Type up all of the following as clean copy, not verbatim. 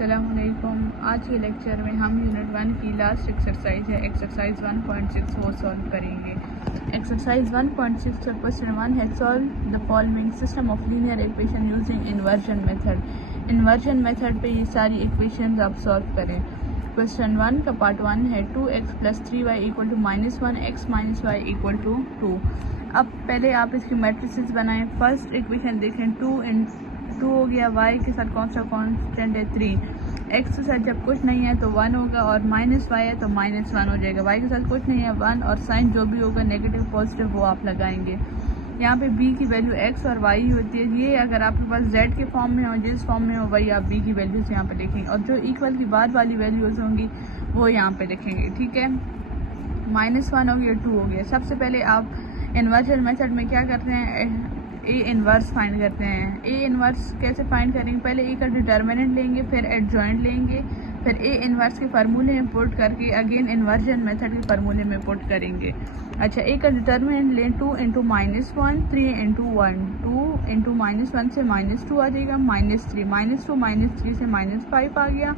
अस्सलामुअलैकुम। आज के लेक्चर में हम यूनिट 1 की लास्ट एक्सरसाइज है एक्सरसाइज 1.6 वो सॉल्व करेंगे। एक्सरसाइज 1.6 का क्वेश्चन 1 है solve the following system of linear equation using inversion method. Inversion method पे ये सारी इक्वेशंस आप सॉल्व करें। क्वेश्चन 1 का पार्ट 1 है 2x + 3y = -1 x - y = 2। अब पहले आप इसकी मैट्रिसेस बनाएं। फर्स्ट इक्वेशन देखें 2 हो गया, y के साथ कौन सा कांस्टेंट है 3, x के साथ जब कुछ नहीं है तो 1 होगा और -y है तो -1 हो जाएगा। y के साथ कुछ नहीं है 1 और साइन जो भी होगा नेगेटिव पॉजिटिव वो आप लगाएंगे। यहाँ पे b की वैल्यू x और y होती है। ये अगर आपके पास z के फॉर्म में हो, जिस फॉर्म में हो वही आप b की वैल्यूज यहाँ पे लिखेंगे और जो इक्वल की बाद वाली वैल्यूज होंगी वो यहाँ पे लिखेंगे। ठीक है, -1 हो गया, 2 हो गया। सबसे पहले आप इन्वर्जन मेथड में क्या करते हैं, ए इन्वर्स फाइंड करते हैं। ए इन्वर्स कैसे फाइंड करेंगे, पहले ए का डिटर्मिनेंट लेंगे, फिर एडजॉइंट लेंगे, फिर ए इन्वर्स के फार्मूले में पुट करके अगेन इन्वर्जन मेथड के फार्मूले में पुट करेंगे। अच्छा, ए का डिटर्मिनेंट लें 2 × -1 3 × 1 2 × -1 से -2 आ जाएगा, -3 -2 -3 से -5 आ गया।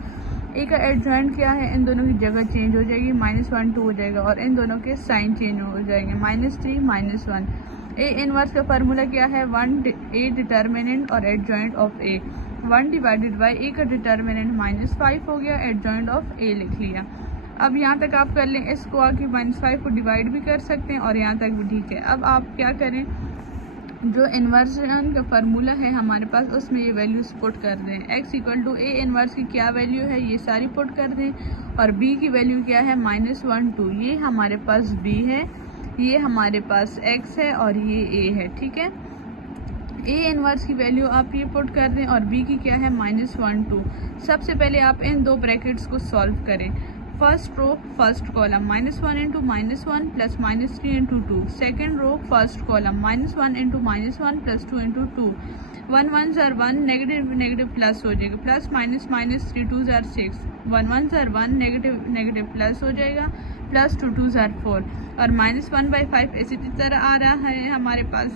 ए का एडजॉइंट क्या है, इन दोनों की जगह चेंज हो जाएगी, -1 2 हो जाएगा और इन दोनों के साइन चेंज हो जाएंगे, -3 -1। ए इनवर्स का फार्मूला क्या है, 1 ए डिटर्मिनेंट और adjoint of A, 1 divided by A का डिटर्मिनेंट -5 हो गया, एडजॉइंट ऑफ ए लिख लिया। अब यहाँ तक आप कर लें, इसको आके -5 को डिवाइड भी कर सकते हैं और यहाँ तक भी ठीक है। अब आप क्या करें, जो इन्वर्जन का फार्मूला है हमारे पास उसमें ये वैल्यूज पुट कर दें। x = ए इन्वर्स की क्या वैल्यू है ये सारी पुट कर दें और b की वैल्यू क्या है -1 2, ये हमारे पास b है, ये हमारे पास x है और ये a है। ठीक है, a इन्वर्स की वैल्यू आप ये पुट कर दें और b की क्या है -1 2। सबसे पहले आप इन दो ब्रैकेट्स को सॉल्व करें। First row first column -1 × -1 plus -3 × 2, second row first column -1 × -1 plus 2 × 2, 1 1 ज़र 1 नेगेटिव नेगेटिव प्लस हो जाएगा, प्लस -3 2 ज़र 6, 1 1 ज़र 1 नेगेटिव नेगेटिव प्लस हो जाएगा, प्लस 2 2 ज़र 4 और -1/5 इसी तरह आ रहा है हमारे पास।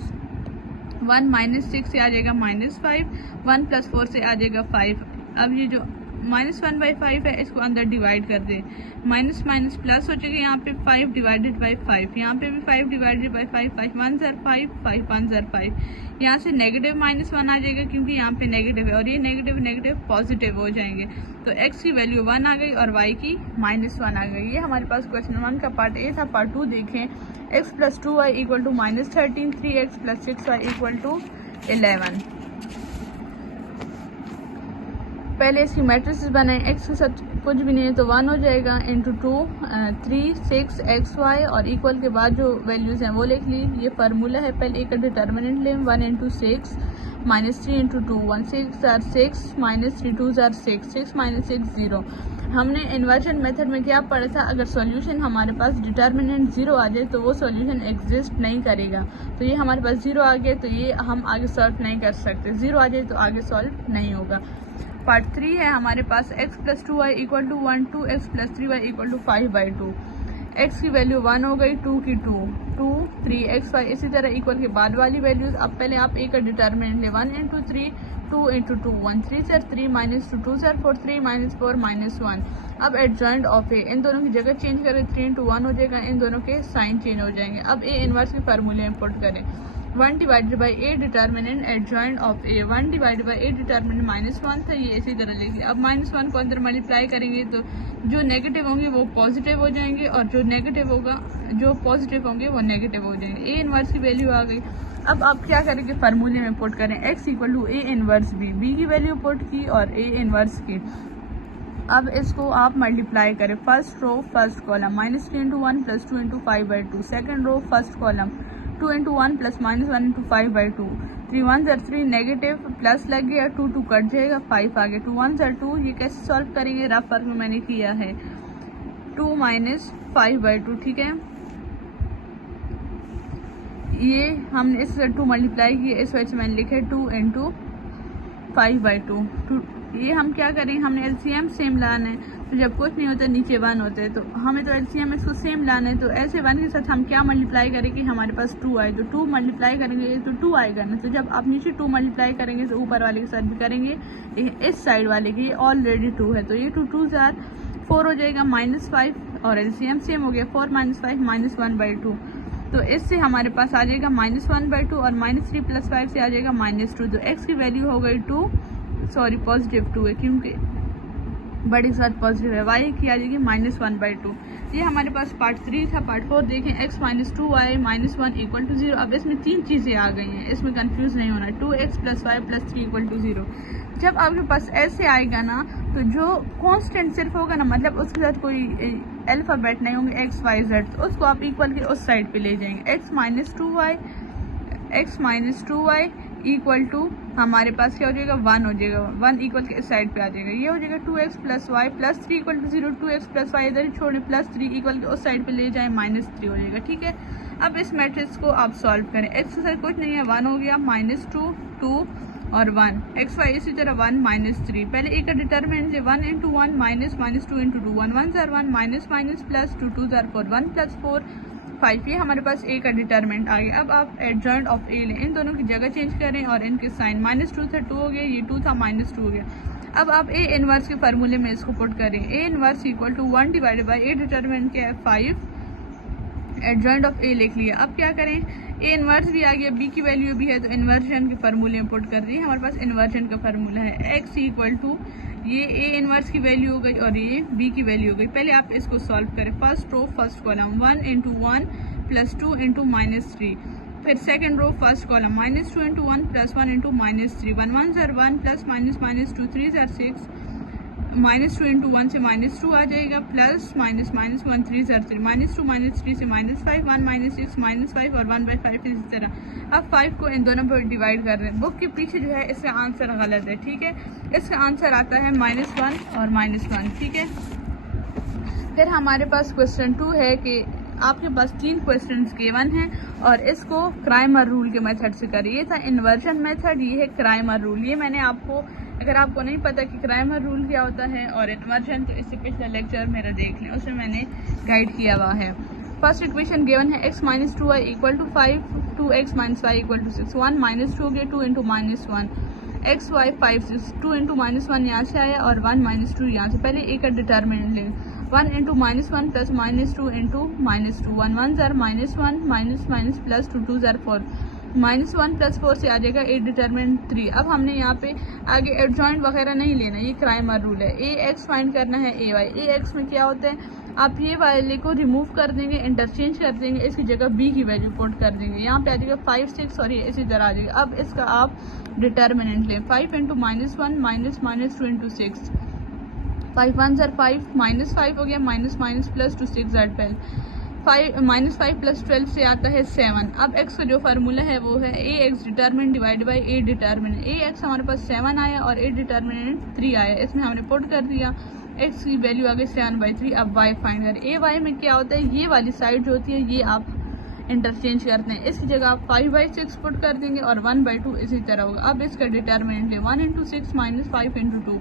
1 - 6 से आ जाएगा -5, 1 + 4 से आ जाएगा 5। अब ये जो -1/5 है इसको अंदर डिवाइड कर दें, माइनस माइनस प्लस हो जाएगा, यहाँ पे 5 डिवाइडेड बाई 5, यहाँ पे भी 5 डिवाइडेड बाई 5, 5 1 ज़र 5, 5 1 ज़र 5। यहाँ से नेगेटिव -1 आ जाएगा क्योंकि यहाँ पे नेगेटिव है और ये नेगेटिव नेगेटिव पॉजिटिव हो जाएंगे, तो x की वैल्यू 1 आ गई और y की -1 आ गई। ये हमारे पास क्वेश्चन 1 का पार्ट ए था। पार्ट 2 देखें, x + 2y = -13, 3x + 6y = 11। पहले इसकी मैट्रिसेस बनाएं। x के साथ कुछ भी नहीं है तो 1 हो जाएगा, × 2 3 6 xy और इक्वल के बाद जो वैल्यूज़ हैं वो लिख ली। ये फार्मूला है, पहले एक का डिटर्मिनेंट लें, 1 × 6 -3 × 2, 1 6 ज़र 6 -3 2 ज़र 6, 6 - 6 0। हमने इन्वर्जन मेथड में क्या पढ़ा था, अगर सॉल्यूशन हमारे पास डिटर्मिनेंट 0 आ जाए तो वो सॉल्यूशन एग्जिस्ट नहीं करेगा। तो ये हमारे पास 0 आ गया तो ये हम आगे सॉल्व नहीं कर सकते, 0 आ जाए तो आगे सॉल्व नहीं होगा। पार्ट 3 है हमारे पास, x + 2y = 1, 2x + 3y = 5/2। x की वैल्यू 1 हो गई, 2 की 2 2 3 xy, इसी तरह इक्वल के बाद वाली वैल्यूज। अब पहले आप a का डिटर्मिनेंट ले, 1 × 3 2 × 2, 1 3 ज़र 3 -2 2 ज़र 4 3 -4 -1। अब एडजॉइंट ऑफ ए, इन दोनों की जगह चेंज करें, 3 × 1 हो जाएगा, इन दोनों के साइन चेंज हो जाएंगे। अब ए इन्वर्स के फार्मूले में पुट करें, 1 divided by A determinant adjoint of A, 1 divided by A determinant -1 था, ये इसी तरह लिखिए। अब -1 को अंदर मल्टीप्लाई करेंगे तो जो नेगेटिव होंगे वो पॉजिटिव हो जाएंगे और जो नेगेटिव होगा, जो पॉजिटिव होंगे वो नेगेटिव हो जाएंगे। ए इन्वर्स की वैल्यू आ गई। अब आप क्या करेंगे, फार्मूले में पुट करें, x = a इन्वर्स b की वैल्यू पुट की और a इन्वर्स की। अब इसको आप मल्टीप्लाई करें, first row first column -3 × 1 plus 2 × 5/2, second row first column 2 × 1 plus -1 × 5/2, 3 1 ज़र 3 नेगेटिव प्लस लग गया, 2 2 कट जाएगा, 5 आ गया, 2 1 ज़र 2। ये कैसे सॉल्व करेंगे, रफ वर्क में मैंने किया है, 2 - 5/2। ठीक है, ये हमने इस 2 मल्टीप्लाई किया, इस वजह से मैंने लिखे 2 × 5/2। ये हम क्या करेंगे, हमने एलसीएम सेम लाना है, तो जब कुछ नहीं होता नीचे 1 होते हैं, तो हमें तो एलसीएम इसको सेम लाना है। तो ऐसे 1 के साथ हम क्या मल्टीप्लाई करेंगे, हमारे पास 2 आए, तो 2 मल्टीप्लाई करेंगे तो 2 आएगा ना। तो जब आप नीचे 2 मल्टीप्लाई करेंगे तो ऊपर वाले के साथ भी करेंगे, इस साइड वाले की ऑलरेडी 2 है, तो ये 2 2 जार 4 हो जाएगा -5, और एलसीएम सेम हो गया, 4 - 5 -1/2। तो इससे हमारे पास आ जाएगा -1/2, और -3 + 5 से आ जाएगा -2। तो x की वैल्यू हो गई +2 है, क्योंकि बड़ी के साथ पॉजिटिव है। y की आ जाएगी -1/2। ये हमारे पास पार्ट 3 था। पार्ट 4 देखें, x - 2y - 1 = 0। अब इसमें 3 चीज़ें आ गई हैं, इसमें कंफ्यूज नहीं होना। 2x + y + 3 = 0। जब आपके पास ऐसे आएगा ना, तो जो कांस्टेंट सिर्फ होगा ना, मतलब उसके साथ कोई अल्फ़ाबेट नहीं होंगे x y z, तो उसको आप इक्वल के उस साइड पे ले जाएंगे। x - 2y = हमारे पास क्या हो जाएगा, 1 हो जाएगा। 1 इक्वल के इस साइड पे आ जाएगा। ये हो जाएगा 2x + y + 3 = 0। 2x + y इधर ही छोड़े, +3 इक्वल के उस साइड पे ले जाएं, -3 हो जाएगा। ठीक है, अब इस मैट्रिक्स को आप सॉल्व करें। x के साथ कुछ नहीं है, 1 हो गया, -2 2 और 1, x y इसी तरह 1 -3। पहले ए का डिटर्मिनेंट है 1 × 1 -2 × 2, 1 1 * 1 -, +2 2 * 4, 1 + 4 5। ये हमारे पास ए का डिटर्मिनेंट आ गया। अब आप एडजॉइंट ऑफ ए लें, इन दोनों की जगह चेंज करें और इनके साइन, -2 था 2 हो गया, ये 2 था -2 हो गया। अब आप ए इनवर्स के फार्मूले में इसको पुट करें। ए इनवर्स = 1 / ए डिटर्मिनेंट क्या है 5, एडजॉइंट ऑफ ए लिख लिया। अब क्या करें, ए इनवर्स भी आ गया, बी की वैल्यू भी है, तो इन्वर्जन के फार्मूले में पुट कर दिए। हमारे पास इन्वर्जन का फार्मूला है x = ये ए इनवर्स की वैल्यू हो गई और ये बी की वैल्यू हो गई। पहले आप इसको सॉल्व करें। फर्स्ट रो फर्स्ट कॉलम 1 × 1 + 2 × -3, फिर सेकंड रो फर्स्ट कॉलम -2 × 1 + 1 × -3, 1 1 * 1 +, -, -2 3 * 6, -2 × 1 से -2 आ जाएगा, प्लस -, -1 3 3, -2 -3 से -5, 1 - 6 -5 और 1/5 इसी तरह। अब 5 को इन दोनों पर डिवाइड कर रहे हैं। बुक के पीछे जो है इसका आंसर गलत है। ठीक है, इसका आंसर आता है -1 और -1। ठीक है, फिर हमारे पास क्वेश्चन 2 है कि आपके पास 3 क्वेश्चंस गिवन हैं और इसको क्राइमर रूल के मेथड से करिए। ये था इन्वर्जन मेथड, ये है क्राइमर रूल। ये मैंने आपको, अगर आपको नहीं पता कि क्राइमर रूल क्या होता है और इन्वर्जन, तो इससे पिछला लेक्चर मेरा देख लें, उसमें मैंने गाइड किया हुआ है। फर्स्ट इक्वेशन गिवन है x - 2y = 5, 2x - y = 6, 1 - 2 हो गया, 2 × -1, x y 5 6, 2 × -1 यहाँ से आया और 1 - 2 यहाँ से। पहले ए का डिटर्मिनेंट लें, 1 × -1 + -2 × -2, 1 1 * -1 +2 2 * 4, -1 + 4 से आ जाएगा ए डिटर्मिनेंट 3। अब हमने यहाँ पे आगे एडजॉइंट वगैरह नहीं लेना, ये क्राइमर रूल है। ए एक्स फाइंड करना है, ए वाई। ए एक्स में क्या होता है, आप ये वाले को रिमूव कर देंगे, इंटरचेंज कर देंगे, इसकी जगह बी की वैल्यू पुट कर देंगे। यहाँ पे आ जाएगा 5 6 और ये इसी तरह आ जाएगा। अब इसका आप डिटर्मिनेंट लें, 5 × -1 -2 × 6, 5 1 * 5 -5 हो गया, -+2 6 × 12, 5 + 12 से आता है 7। अब x का जो फार्मूला है वो है A X determinant divide by A determinant. A X हमारे पास 7 आया और ए डिटर्मिनेंट 3 आया, इसमें हमने पुट कर दिया। x की वैल्यू आ गई 7/3। अब y फाइंड करें। ए वाई में क्या होता है, ये वाली साइड जो होती है ये आप इंटरचेंज करते हैं, इसकी जगह आप 5/6 पुट कर देंगे और 1/2 इसी तरह होगा। अब इसका डिटर्मिनेंट है 1 × 6 -5 × 2,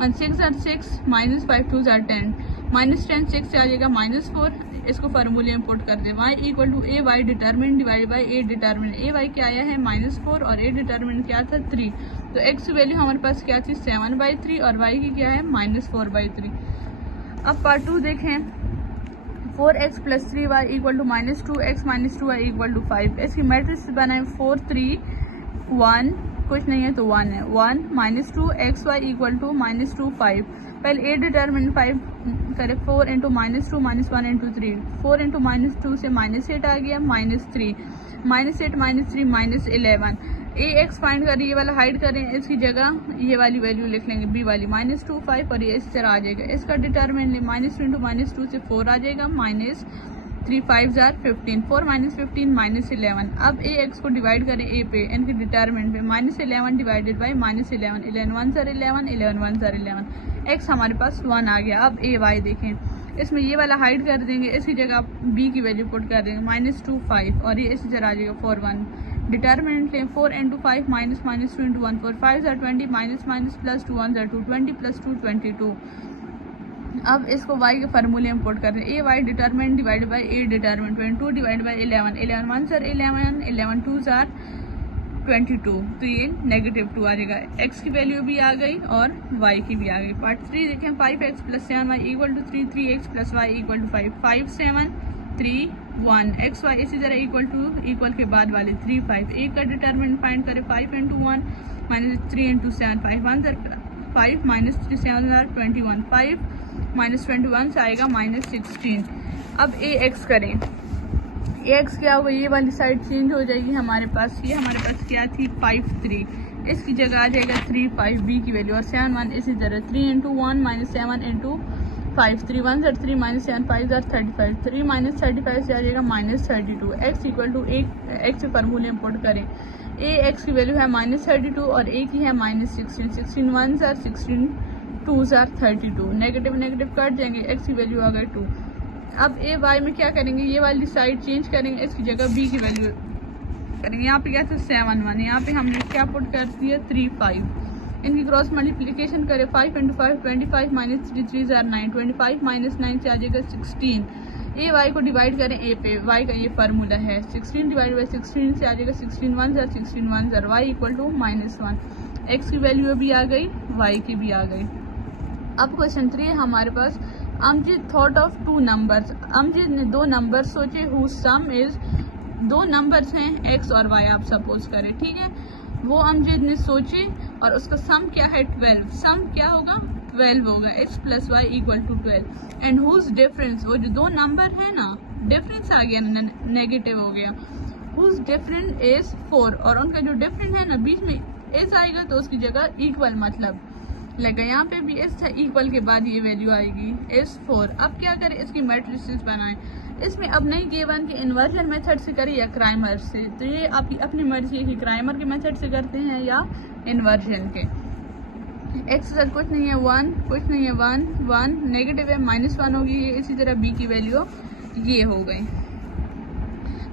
1 6 * 6 -5 2 * 10, -10 6 से आ जाएगा -4। इसको फार्मूले में पुट कर दे, y = A Y determinant divide by A determinant. A Y क्या आया है -4 और ए डिटर्मिनेंट क्या था 3। तो x की वैल्यू हमारे पास क्या थी 7/3 और y की क्या है -4/3। अब पार्ट 2 देखें, 4x + 3y = -2x - 2y = 5। इसकी मैट्रिक्स बनाए 4 3 1, कुछ नहीं है तो 1 है, 1 -2 xy = -2 5। पहले ए डिटर्मिनेंट 5 करें, 4 × -2 - 1 × 3, 4 × -2 से -8 आ गया, -3, -8 -3 -11। ए एक्स फाइंड करिए, ये वाला हाइड करें, इसकी जगह ये वाली वैल्यू लिख लेंगे बी वाली, -2 5 और ये इस तरह आ जाएगा। इसका डिटर्मिनेंट ले, -2 × -2 से 4 आ जाएगा, -3 5 * 15, 4 - 15 -11। अब ए एक्स को डिवाइड करें ए पे, इनके डिटर्मिनेंट पे, -11 डिवाइडेड बाई -11, 11 1 * 11, 11 1 * 11। एक्स हमारे पास 1 आ गया। अब ए वाई देखें, इसमें ये वाला हाइड कर देंगे, इसकी जगह आप बी की वैल्यू पुट कर देंगे, -2 5 और ये इसी तरह आ जाएगा 4 1 डिटर्मिनेंट लें 4 इंटू 5 माइनस माइनस 2 इंटू 1 4 5 ज़ार 20 माइनस माइनस प्लस 2 1 ज़ार 2 20 प्लस 2 22। अब इसको y के फार्मूले में पुट कर रहे हैं। A Y determinant divide by A determinant 22 divide by 11 11 1 ज़ार 11 11 2 ज़ार 22, तो ये -2 आ जाएगा। x की वैल्यू भी आ गई और y की भी आ गई। पार्ट 3 देखें 5x plus 7y equal to 3 3x plus y equal to 5 5 7 3 1 x y इसी तरह इक्वल के बाद वाले 3 5 एक का डिटर्मिनेंट फाइंड करें 5 into 1 minus 3 into 7 5 1 5 minus 3 7 21 5 minus 21 से आएगा -16। अब ax करें, ax क्या होगा, ये वाली साइड चेंज हो जाएगी हमारे पास। ये हमारे पास क्या थी 5 3, इसकी जगह आ जाएगा 3 5 b की वैल्यू और 7 1 इसी तरह 3 इंटू 1 माइनस 7 इंटू 5 3 1 ज़ार 3 माइनस 7 5 ज़ार 35 3 माइनस 35 से आ जाएगा -32। x इक्वल टू x के फार्मूले में पुट करें। ax की वैल्यू है -32 और a की है -16 16 1 ज़ार 16 2 ज़ार 32, नेगेटिव नेगेटिव कट जाएंगे, x की वैल्यू आ गई 2। अब ए वाई में क्या करेंगे, ये वाली साइड चेंज करेंगे, इसकी जगह b की वैल्यू करेंगे। यहाँ पे क्या था 7 1, यहाँ पे हमने क्या पुट कर दिया 3 5। इनकी क्रॉस मल्टीप्लिकेशन करें 5 इंटू 5 25 माइनस 3 3 ज़ार 9 25 माइनस 9 से आ जाएगा 16। ए वाई को डिवाइड करें ए पे, वाई का ये फार्मूला है 16 डिवाइड बाई 16 से आ जाएगा 16 1 ज़ार 16 1 ज़ार वाई इक्वल टू -1। एक्स की वैल्यू भी आ गई, वाई की भी आ गई। अब क्वेश्चन 3 हमारे पास Amjad thought of 2 numbers. Amjad ने 2 नंबर सोचे हु सम इज, 2 नंबर्स हैं x और y आप सपोज करें, ठीक है। वो अमजद ने सोचे और उसका सम क्या है 12। सम क्या होगा 12 होगा, x plus Y equal to 12 and whose difference, वो जो 2 नंबर है ना, डिफरेंस आ गया नेगेटिव हो गया, हुज डिफरेंस इज 4 और उनका जो डिफरेंस है ना बीच में इज आएगा तो उसकी जगह इक्वल मतलब लगा, यहाँ पे भी इस था, इक्वल के बाद ये वैल्यू आएगी इस 4। अब क्या करें, इसकी मैट्रिसेस बनाएं। इसमें अब नहीं गिवन कि इन्वर्जन मेथड से करें या क्राइमर से, तो ये आपकी अपनी मर्जी है कि क्राइमर के मेथड से करते हैं या इन्वर्जन के। एक्स सर कुछ नहीं है 1, कुछ नहीं है 1 1 नेगेटिव है -1 होगी, इसी तरह बी की वैल्यू ये हो गई।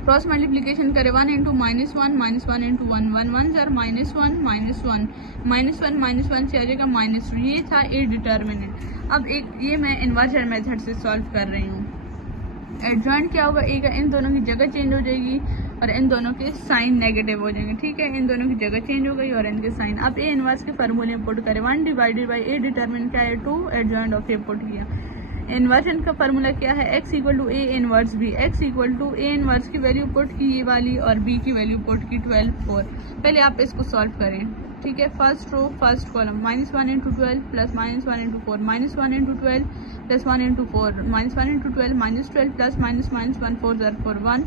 क्रॉस मल्टीप्लिकेशन करें 1 इंटू -1 -1 इंटू 1 1 1 ज़ार -1 -1 -1 से आ जाएगा -2। ये था ए डिटर्मिनेंट। अब एक ये मैं इन्वर्जन मेथड से सॉल्व कर रही हूँ। एडजॉइंट क्या होगा, ए का इन दोनों की जगह चेंज हो जाएगी और इन दोनों के साइन नेगेटिव हो जाएंगे, ठीक है। इन दोनों की जगह चेंज हो गई और इनके साइन। अब ए इनवर्स के फार्मूले में पुट करें 1 डिवाइडेड बाई ए डिटर्मिनेंट क्या है 2, एडजॉइंट ऑफ ए पुट किया। इन्वर्जन का फार्मूला क्या है x equal to A inverse B, x equal to A inverse की वैल्यू पुट की ये वाली और b की वैल्यू पुट की 12 4। पहले आप इसको सॉल्व करें, ठीक है। First row first column -1 into 12 plus -1 into 4 -1 into 12 plus 1 into 4 -1 into 12 -12 plus -1 4 ज़ार 4 1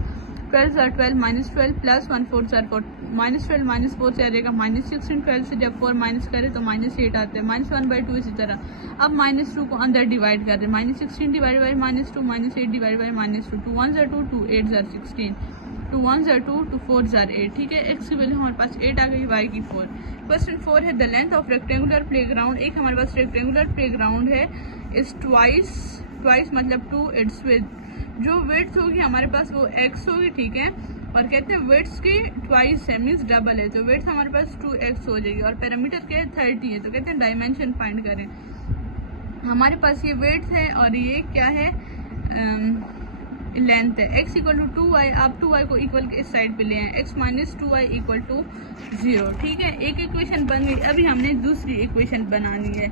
12 ज़ार 12 -12 प्लस 1 4 ज़ार 4 -12 -4 से आ जाएगा -16। 12 से जब 4 माइनस करें तो -8 आते हैं, -1/2 इसी तरह। अब -2 को अंदर डिवाइड कर दें, -16 डिवाइड बाई -2 -8 डिवाइड बाई -2 2 1 ज़ार 2 2 8 ज़ार 16 2 1 ज़ार 2 2 4 ज़ार 8, ठीक है। एक्स की वैल्यू हमारे पास 8 आ गई, वाई की 4। क्वेश्चन 4 है the length of rectangular playground. एक हमारे पास रेक्टेंगुलर प्लेग्राउंड है, इस ट्वाइस मतलब 2 इट्स विद। जो विड्थ होगी हमारे पास वो x होगी, ठीक है। और कहते हैं विड्थ की ट्वाइस है मीन्स डबल है, तो विड्थ हमारे पास 2x हो जाएगी और पैरामीटर क्या है 30 है, तो कहते हैं डायमेंशन फाइंड करें। हमारे पास ये विड्थ है और ये क्या है लेंथ है। x इक्वल टू 2y, आप 2y को इक्वल के इस साइड पे ले आए, x minus 2y equal to 0, ठीक है। एक इक्वेशन बन गई, अभी हमने दूसरी इक्वेशन बनानी है।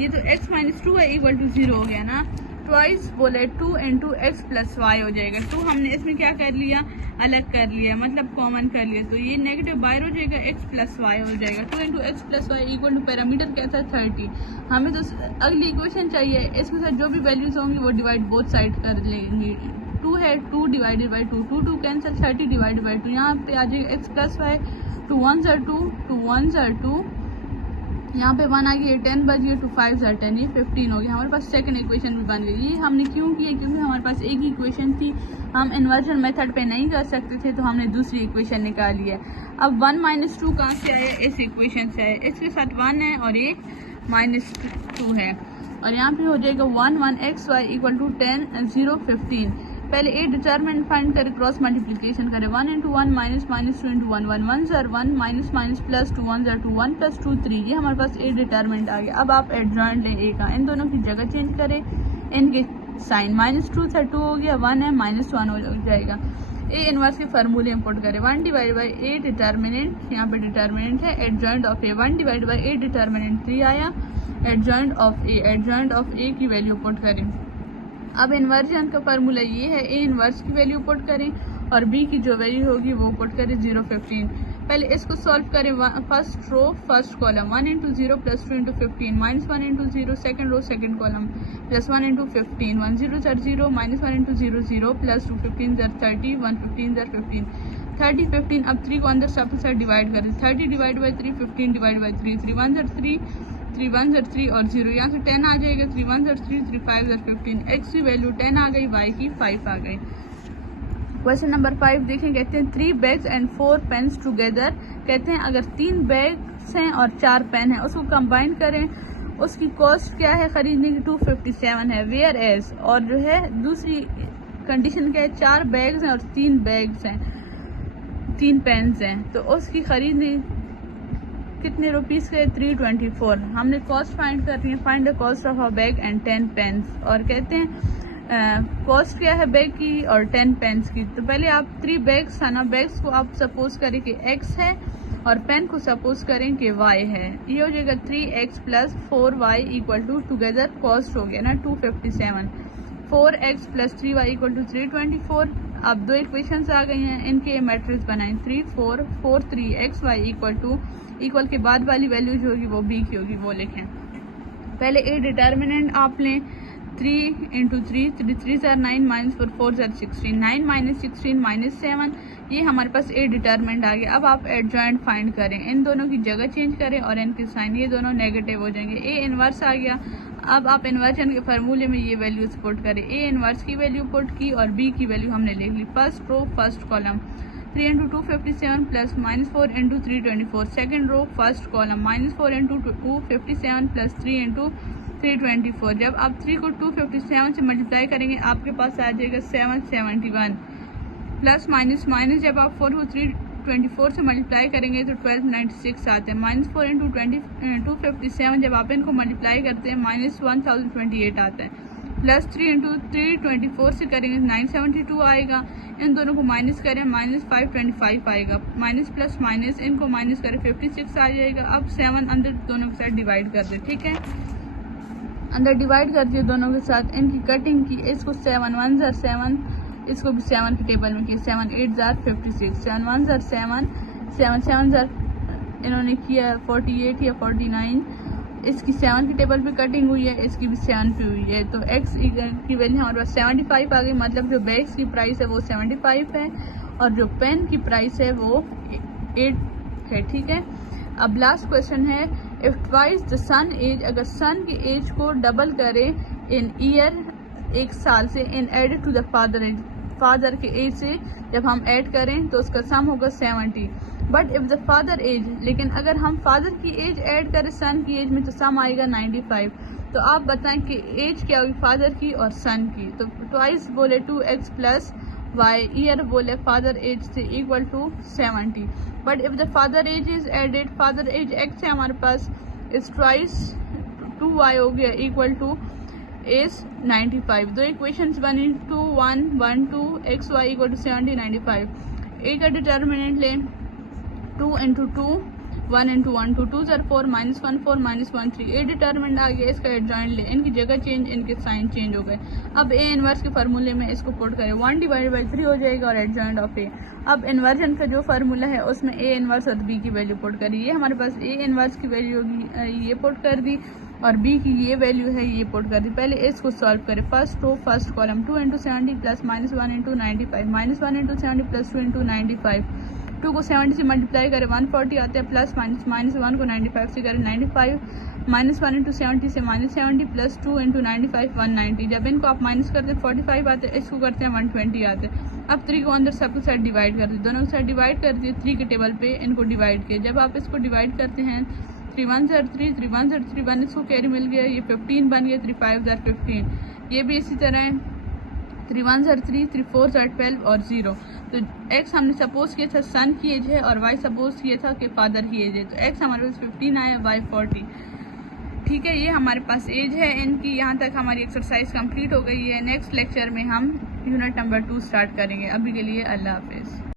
ये तो x minus 2y equal to 0 हो गया ना, ट्वाइस बोले 2 इंटू एक्स प्लस वाई हो जाएगा। 2 हमने इसमें क्या कर लिया, अलग कर लिया, मतलब कॉमन कर लिया, तो ये नेगेटिव बाहर हो जाएगा, x प्लस वाई हो जाएगा। 2 into X plus Y equal to parameter क्या था 30। हमें तो अगली इक्वेशन चाहिए, इसके साथ जो भी वैल्यूज होंगी वो डिवाइड बोथ साइड कर लेंगे। 2 है 2 divided by 2 2 2 cancel, 30 divided by 2 यहाँ पे आ जाएगा x प्लस वाई। 2 1 ज़ार 2 2 1 ज़ार 2, यहाँ पे 1 आ गई, 10 बच गई, 2 5 ज़ार 10, ये 15 हो गया। हमारे पास सेकंड इक्वेशन भी बन गई। ये हमने क्यों किया, क्योंकि हमारे पास एक ही इक्वेशन थी, हम इन्वर्जन मेथड पे नहीं कर सकते थे, तो हमने दूसरी इक्वेशन निकाली है। अब 1 माइनस 2 कहाँ से आया, इस इक्वेशन से आया, इसके साथ 1 है और ये -2 है और यहाँ पे हो जाएगा 1 1 x y इक्वल टू 10 0 15। पहले ए डिटर्मिनेंट फाइंड करें, क्रॉस मल्टीप्लिकेशन करें, 1 इंटू 1 माइनस माइनस 2 इंटू 1 1 1 ज़र 1 माइनस माइनस प्लस 2 1 ज़र 2 1 प्लस 2 3। ये हमारे पास ए डिटर्मिनेंट आ गया। अब आप एडजॉइंट लें ए का, इन दोनों की जगह चेंज करें, इनके साइन -2 था 2 हो गया, 1 है -1 हो जाएगा। ए इनवर्स के फार्मूले इंपोर्ट करें, 1 डिवाइड बाई ए डिटर्मिनेंट, यहाँ पे डिटर्मिनेंट है adjoint of A, 1 divide by A determinant 3 आया, एडजॉइंट ऑफ ए की वैल्यू पुट करें। अब इन्वर्जन का फार्मूला ये है, ए इनवर्स की वैल्यू पुट करें और बी की जो वैल्यू होगी वो पुट करें 0 15। पहले इसको सॉल्व करें, first row first column 1 into 0 plus 2 into 15 minus 1 into 0 second row second column plus 1 into 15 1 0 ज़र 0 माइनस 1 इंटू 0 0 प्लस 2 15 ज़र 30 1 15 ज़र 15 30 15। अब 3 को अंदर सब के साथ डिवाइड करें, 30 डिवाइड बाई 3 15 डिवाइड बाई 3 3 1 ज़र 3 3 1 ज़र 3 और 0, यहाँ से 10 आ जाएगा, 3 1 ज़र 3 3 5 ज़र 15। एक्स की वैल्यू 10 आ गई, वाई की 5 आ गई। क्वेश्चन नंबर 5 देखें, कहते हैं 3 बैग्स एंड 4 पेन्स टुगेदर। कहते हैं अगर 3 बैग्स हैं और 4 पेन हैं, उसको कंबाइन करें, उसकी कॉस्ट क्या है खरीदने की, 257 है। वेयर एज, और जो है दूसरी कंडीशन क्या है, 4 बैग्स हैं और 3 बैग्स हैं, 3 पेन्स हैं, तो उसकी खरीदने कितने रुपीस के, 324। हमने कॉस्ट फाइंड करनी है, find the cost of a bag and 10 pens. और कहते हैं कॉस्ट क्या है बैग की और 10 पेन्स की। तो पहले आप 3 बैग्स था ना, बैग्स को आप सपोज करें कि x है और पेन को सपोज करें कि y है। ये हो जाएगा 3x plus 4y equal to, together cost हो गया ना 257, 4x plus 3y equal to 324। अब 2 इक्वेशंस आ गई हैं, इनके मैट्रिक्स बनाएं, 3 4 4 3xy इक्वल टू, इक्वल के बाद वाली वैल्यू जो होगी वो b की होगी, वो लिखें। पहले ए डिटर्मिनेंट आप लें, 3 इंटू 3 3 ज़र 9 माइनस 4 ज़र 16 9 माइनस 16 माइनस 7। ये हमारे पास ए डिटर्मिनेंट आ गया। अब आप एडजॉइंट फाइंड करें, इन दोनों की जगह चेंज करें और इनके साइन ये दोनों नेगेटिव हो जाएंगे। ए इनवर्स आ गया। अब आप इन्वर्जन के फार्मूले में ये वैल्यूज पुट करें, ए इनवर्स की वैल्यू पुट की और बी की वैल्यू हमने लिख ली। First row first column 3 into 257 plus -4 into 324, second row first column -4 into 257 plus 3 into 324। जब आप 3 को 257 से मल्टीप्लाई करेंगे आपके पास आ जाएगा 771, प्लस माइनस माइनस जब आप 4 को 324 से मल्टीप्लाई करेंगे तो 1296 आते हैं, -4 इंटू 257 जब आप इनको मल्टीप्लाई करते हैं -1028 आता है, प्लस 3 इंटू 324 से करेंगे 972 आएगा। इन दोनों को माइनस करें -525 आएगा, माइनस प्लस माइनस इनको माइनस करें 56 आ जाएगा। अब 7 अंदर दोनों के साथ डिवाइड कर दे, ठीक है, अंदर डिवाइड कर दिए दोनों के साथ, इनकी कटिंग की, इसको 7 1 ज़र 7, इसको भी 7 की टेबल में किया, 7 8 ज़र 56, 7 1 ज़र 7 7 7 ज़र इन्होंने किया 48 या 49, इसकी 7 की टेबल पे कटिंग हुई है, इसकी भी 7 पे हुई है। तो x की वैल्यू हमारे पास 75 आ गई, मतलब जो बैग्स की प्राइस है वो 75 है और जो पेन की प्राइस है वो 8 है, ठीक है। अब लास्ट क्वेश्चन है, if twice the son age, अगर सन की एज को डबल करें इन ईयर, एक साल से, in added to the father age, father के एज से जब हम ऐड करें तो उसका सम होगा 70। But if the father age, लेकिन अगर हम फादर की एज ऐड करें सन की एज में तो सम आएगा 95। तो आप बताएं कि एज क्या होगी फादर की और सन की। तो ट्वाइस बोले 2x प्लस वाई, ईयर बोले फादर एज से equal to 70। But if the father age is added, father age x है हमारे पास, इज ट्वाइस 2y हो गया इक्वल टू is 95। दो इक्वेशंस बनी 2 1 1 2 xy इक्वल टू 70 95। ए का डिटर्मिनेंट लें 2 इंटू 2 1 इंटू 1 2 2 ज़र 4 -1 4 -1 3। ए डिटर्मिनेंट आ गया, इसका एडजॉइंट लें, इनकी जगह चेंज, इनके साइन चेंज हो गए। अब ए इनवर्स के फार्मूले में इसको पुट करें, 1 डिवाइड बाई 3 हो जाएगा और एडजॉइंट ऑफ ए। अब इन्वर्जन का जो फार्मूला है उसमें ए इनवर्स और बी की वैल्यू पुट करी, ये हमारे पास ए इनवर्स की वैल्यू होगी, ये पुट कर दी, और बी की ये वैल्यू है ये पुट कर दी। पहले इसको सॉल्व करें, first row first column 2 into 70 plus -1 into 95 -1 into 70 plus 2 into 95। 2 को 70 से मल्टीप्लाई करें 140 आते हैं, प्लस माइनस 1 को 95 से करें 95, -1 इंटू 70 से -70 प्लस 2 इंटू 95 190। जब इनको आप माइनस करते हैं 45 आते हैं, इसको करते हैं 120 आते हैं। अब 3 को अंदर सबके साथ डिवाइड कर दिए, दोनों के साथ डिवाइड कर दिए, 3 के टेबल पे इनको डिवाइड किए। जब आप इसको डिवाइड करते हैं 3 1 ज़र 3 3 1 ज़र 3 1, इसको कैरी मिल गया, ये 15 बन गया, 3 5 ज़र 15। ये भी इसी तरह है 3 1 3, 3 4 12 और 0। तो एक्स हमने सपोज किया था सन की एज है और वाई सपोज किया था कि फादर की एज है। तो एक्स हमारे पास 15 आया, वाई 40। ठीक है, ये हमारे पास एज है इनकी। यहाँ तक हमारी एक्सरसाइज कंप्लीट हो गई है। नेक्स्ट लेक्चर में हम यूनिट नंबर 2 स्टार्ट करेंगे। अभी के लिए अल्लाह हाफिज़।